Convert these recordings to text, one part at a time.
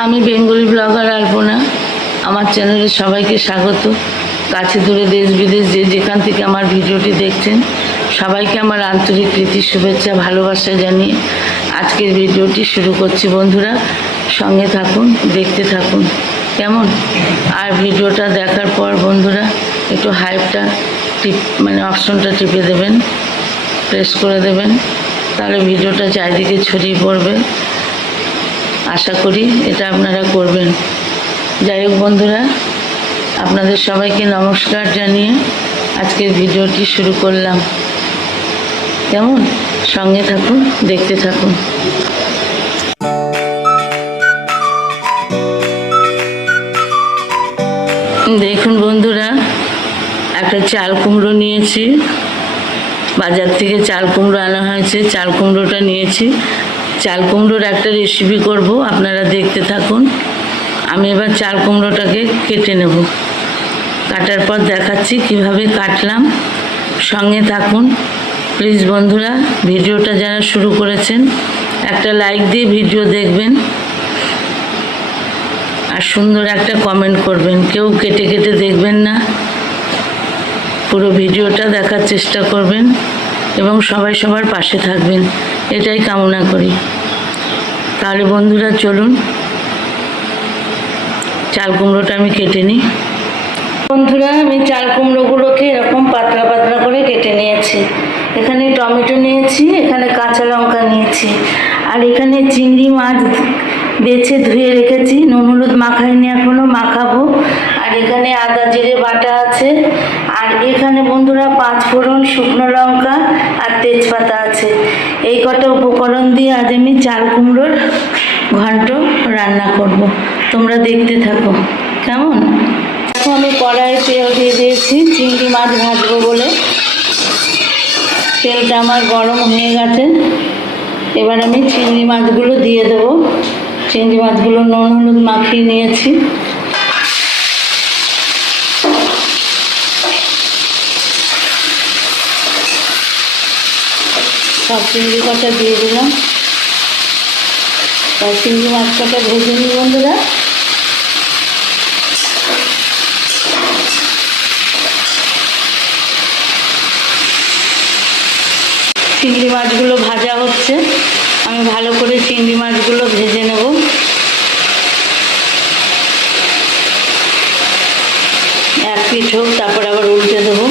আমি Bengali blogger আলপনা। আমার চ্যানেলে সবাইকে স্বাগত। কাছে দূরে দেশ বিদেশ যে যেখান থেকে আমার ভিডিওটি দেখছেন সবাইকে আমার আন্তরিক প্রীতি শুভেচ্ছা ভালোবাসা জানিয়ে আজকের ভিডিওটি শুরু করছি। বন্ধুরা সঙ্গে থাকুন, দেখতে থাকুন কেমন। আর ভিডিওটা দেখার পর বন্ধুরা একটু হাইপটা অপশনটা টিপে দেবেন, প্রেস করে দেবেন, তাহলে ভিডিওটা চারিদিকে ছড়িয়ে পড়বে। আশা করি এটা আপনারা করবেন। যাই হোক বন্ধুরা, আপনাদের সবাইকে নমস্কার জানিয়ে আজকের ভিডিওটি শুরু করলাম। কেমন, সঙ্গে থাকুন, দেখতে থাকুন। দেখুন বন্ধুরা, একটা চাল কুমড়ো নিয়েছি, বাজার থেকে চাল কুমড়ো আনা হয়েছে। চাল কুমড়োটা নিয়েছি, চাল কুমড়োর একটা রেসিপি করব, আপনারা দেখতে থাকুন। আমি এবার চাল কুমড়োটাকে কেটে নেব, কাটার পর দেখাচ্ছি কিভাবে কাটলাম। সঙ্গে থাকুন প্লিজ বন্ধুরা। ভিডিওটা যারা শুরু করেছেন একটা লাইক দিয়ে ভিডিও দেখবেন আর সুন্দর একটা কমেন্ট করবেন। কেউ কেটে কেটে দেখবেন না, পুরো ভিডিওটা দেখার চেষ্টা করবেন এবং সবাই সবার পাশে থাকবেন, এটাই কামনা করি। তাহলে বন্ধুরা চলুন চাল কুমড়োটা আমি কেটে নিই। বন্ধুরা আমি চাল কুমড়োগুলোকে এরকম পাতলা পাতলা করে কেটে নিয়েছি। এখানে টমেটো নিয়েছি, এখানে কাঁচা লঙ্কা নিয়েছি, আর এখানে চিংড়ি মাছ বেছে ধুয়ে রেখেছি, নুন হলুদ মাখাইনি, এখনো মাখাবো। আর এখানে আদা জিরে বাটা আছে, আর এখানে বন্ধুরা 5 ফোড়ন, শুকনো লঙ্কা আর তেজপাতা আছে। এই কটা উপকরণ দিয়ে আজ আমি চাল কুমড়োর ঘন্ট রান্না করব। তোমরা দেখতে থাকো কেমন। এখন আমি কড়াইয়ে তেল দিয়ে দিয়েছি চিংড়ি মাছ ভাজবো বলে। তেলটা আমার গরম হয়ে গেছে, এবার আমি চিংড়ি মাছগুলো দিয়ে দেবো। চিংড়ি মাছগুলো নুন হলুদ মাখিয়ে নিয়েছি। সব চিংড়ি কটা দিয়ে দিলাম, তাই চিংড়ি মাছ কটা ভেজে নিই বন্ধুরা। চিংড়ি মাছগুলো ভাজা হচ্ছে, আমি ভালো করে চিংড়ি মাছগুলো ভেজে নেব। এক পিঠ হোক, তারপর আবার উল্টে দেবো।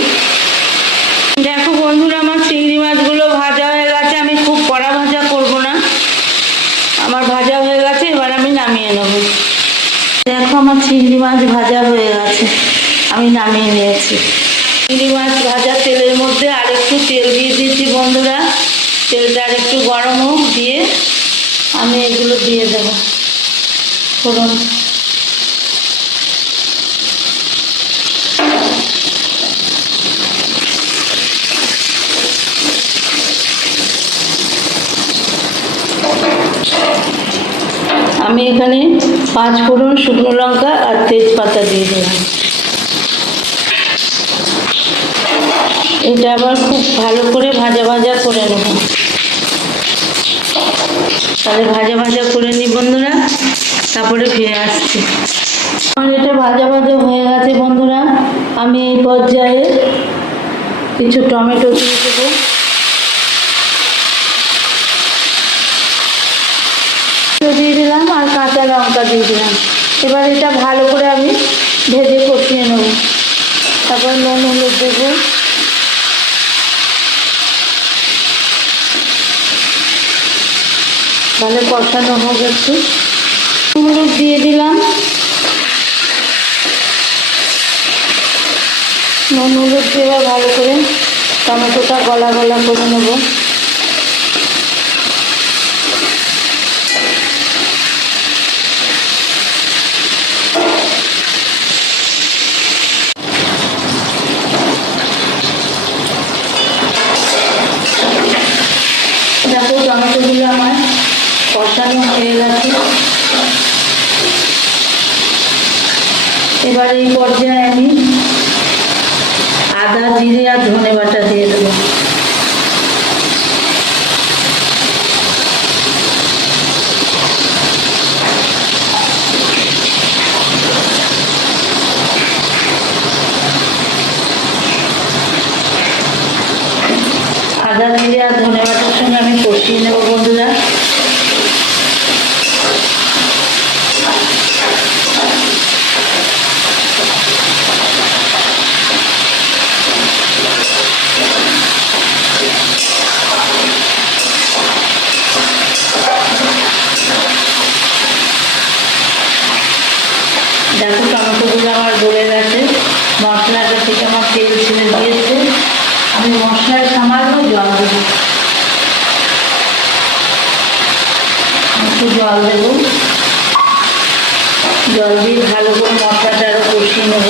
দেখো বন্ধুরা, আমার চিংড়ি মাছগুলো ভাজা হয়ে গেছে। আমি খুব কড়া ভাজা করব না, আমার ভাজা হয়ে গেছে, এবার আমি নামিয়ে নেব। দেখো আমার চিংড়ি মাছ ভাজা হয়ে গেছে, আমি নামিয়ে নিয়েছি। চিংড়ি মাছ ভাজা তেলের মধ্যে আরেকটু তেল দিয়ে দিয়েছি বন্ধুরা। তেলটা আর একটু গরম হোক, দিয়ে আমি এগুলো দিয়ে দেব ফোড়ন। আমি এখানে 5 ফোড়ন, শুকনো লঙ্কা আর তেজপাতা দিয়ে দিলাম। এটা আবার খুব ভালো করে ভাজা ভাজা করে নেব। তাহলে ভাজা ভাজা করে নিই বন্ধুরা, তারপরে ফিরে আসছি। আমার এটা ভাজা ভাজা হয়ে গেছে বন্ধুরা। আমি এই পর্যায়ে কিছু টমেটো দিয়ে দেবো। দিয়ে দিলাম আর কাঁচা লঙ্কা দিয়ে দিলাম। এবার এটা ভালো করে আমি ভেজে কষিয়ে নেব। তারপর নুন হলুদ দেবো। ভালো কষানো হোক একটু। হলুদ দিয়ে দিলাম, নুন হলুদ দিয়ে ভালো করে টমেটোটা গলা গলা করে নেব। দেখো টমেটোগুলো আমার কষানো হয়ে গেছে। এবার এই পর্যায়ে আমি আদা জিরে আর ধনে বাটা দিয়ে দেবো। কষিয়ে নেব বন্ধুরা। দেখো টমেটোগুলো আমার গলে গেছে, মশলাটা থেকে আমার তেল ছেড়ে দিয়েছে। আমি মশলায় সামান্য জল দেবো, একটু জল দেবো। জল দিয়ে ভালো করে মশলাটা আরও কষিয়ে নেব।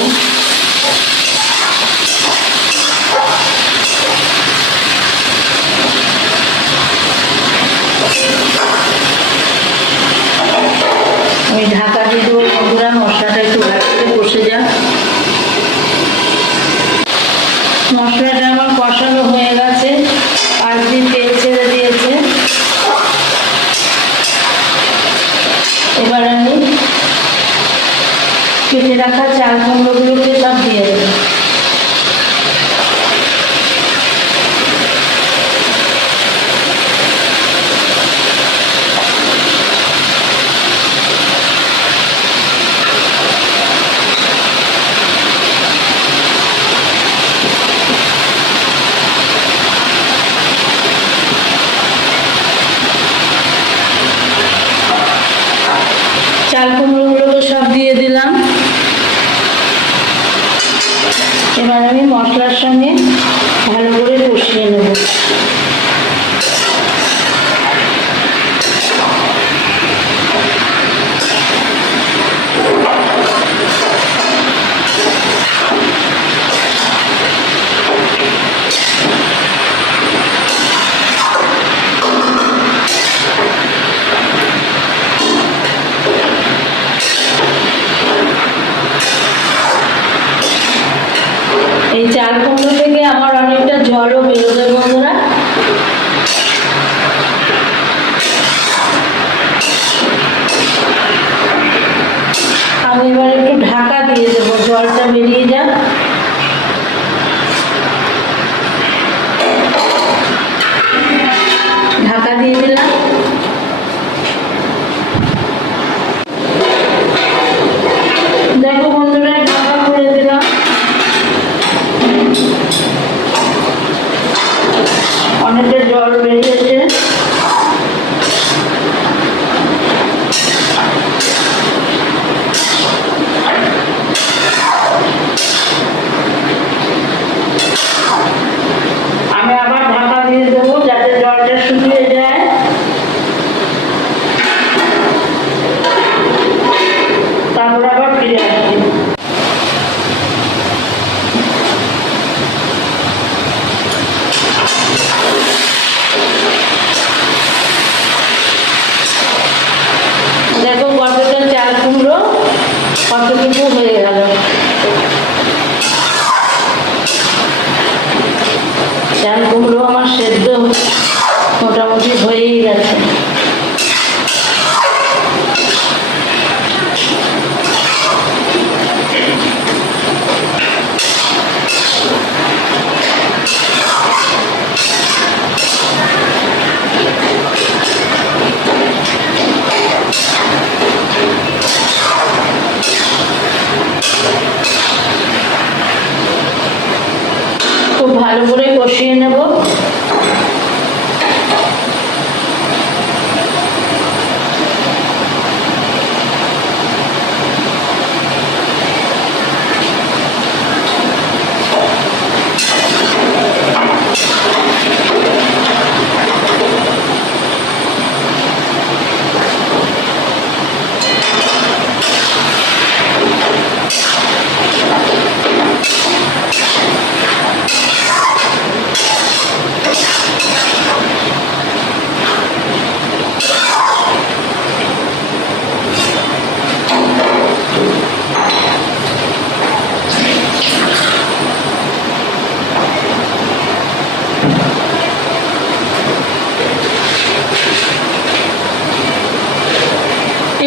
আমি ঢাকা দিয়ে দেবো বন্ধুরা, মশলাটা একটু ভালো করে কষে যাক। মশলাটা আমার কষানো হয়ে গেছে, আর দিয়ে তেল ছেড়ে দিয়েছে। এবার আমি কেটে রাখা চাল কুমড়োগুলোকে সব দিয়ে দেবো। চাল কুমড়োগুলোকে সব দিয়ে দিলাম। এবার আমি মশলার সঙ্গে ভালো করে কষিয়ে নেব। এই চাল কুমড়ো থেকে আমার অনেকটা জলও বেরোবে বন্ধুরা। আমি এবার একটু ঢাকা দিয়ে দেবো, জলটা বেরিয়ে যাক। ঢাকা দিয়ে দিলাম। দেখো বন্ধুরা, ঢাকা করে দিলাম। অনেকটা জল বেরিয়েছে। আমি আবার ঢাকা দিয়ে দেবো যাতে জলটা শুকিয়ে যায়। তারপর আবার ফিরে আসছি। দেখো কতটা চাল কুমড়ো কতটুকু হয়ে গেল। চাল কুমড়ো আমার সেদ্ধ মোটামুটি হয়েই গেছে। খুব ভালো করে কষিয়ে নেব।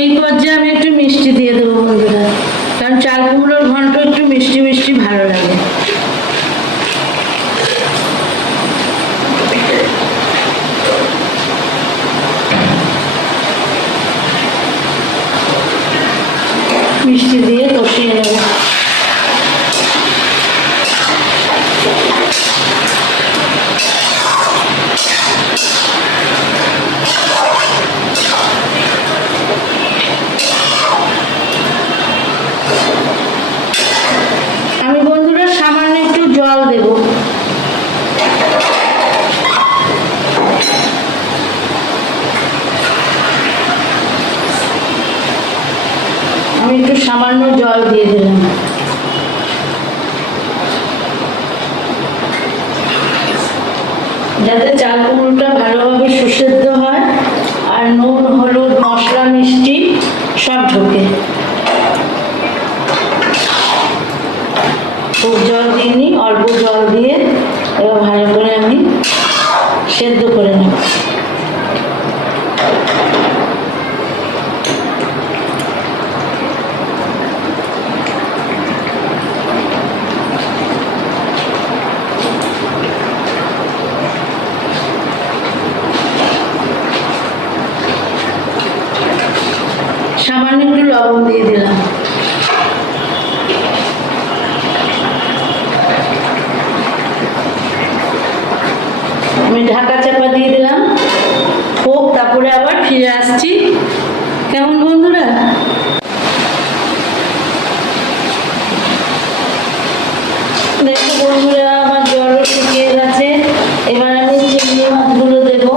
এই পর্যায়ে আমি একটু মিষ্টি দিয়ে দেবো বন্ধুরা, কারণ চাল কুমড়োর ঘন্ট একটু মিষ্টি মিষ্টি ভালো লাগে। মিষ্টি দিয়ে কষিয়ে নেব। আমি বন্ধুরা সামান্য একটু জল দেব। আমি একটু সামান্য জল দিয়ে দিলাম। যাতে চাল কুমড়োটা ভালোভাবে সুসেদ্ধ হয় আর নুন হলুদ মশলা মিষ্টি সব ঢোকে। খুব জল দিইনি, অল্প জল দিয়ে এবার ভালো করে আমি সেদ্ধ করে নেব। সামান্য একটু লবণ দিয়ে দিলাম। আমি ঢাকা চাপা দিয়ে দিলাম, হোক, তারপরে আবার ফিরে আসছি। কেমন বন্ধুরা? দেখো বন্ধুরা, আমার জলও শুকিয়ে গেছে। এবার আমি চিংড়ি মাছগুলো দেবো।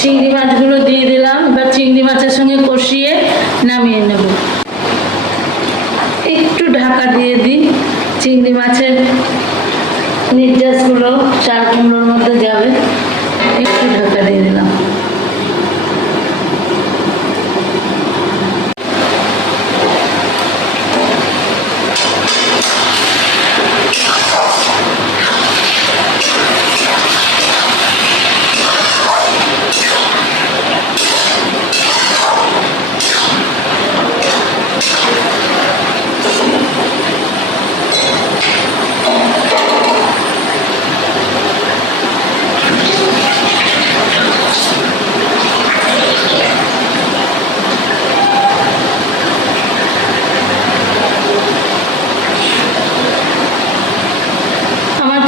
চিংড়ি মাছগুলো দিয়ে দিলাম। এবার চিংড়ি মাছের সঙ্গে কষিয়ে নামিয়ে নেব। একটু ঢাকা দিয়ে দিই, চিংড়ি মাছের নির্যাসগুলো চাল কুমড়োর মধ্যে যাবে। একটু ঢাকা দিয়ে দিলাম।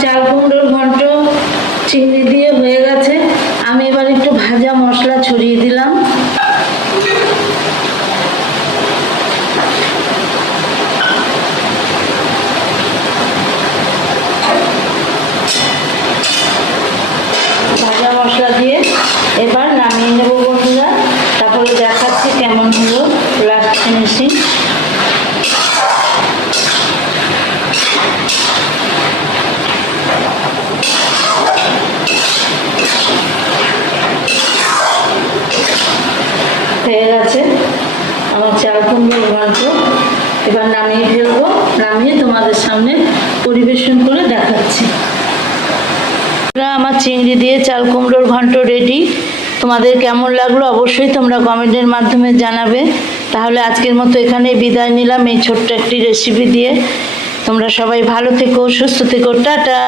চাল কুমড়োর ঘন্ট চিংড়ি দিয়ে হয়ে গেছে। আমি এবার একটু ভাজা মশলা ছড়িয়ে দিলাম। ভাজা মশলা দিয়ে এবার নামিয়ে নেব বন্ধুরা। তারপরে দেখাচ্ছি কেমন হলো লাস্ট ফিনিশিং। হয়ে গেছে আমার চাল কুমড়োর ঘন্ট। এবার নামিয়ে ফেলবো। নামিয়ে তোমাদের সামনে পরিবেশন করে দেখাচ্ছি। আমার চিংড়ি দিয়ে চাল কুমড়োর ঘন্ট রেডি। তোমাদের কেমন লাগলো অবশ্যই তোমরা কমেন্টের মাধ্যমে জানাবে। তাহলে আজকের মতো এখানে বিদায় নিলাম এই ছোট্ট একটি রেসিপি দিয়ে। তোমরা সবাই ভালো থেকো, সুস্থ থেকো, টাটা।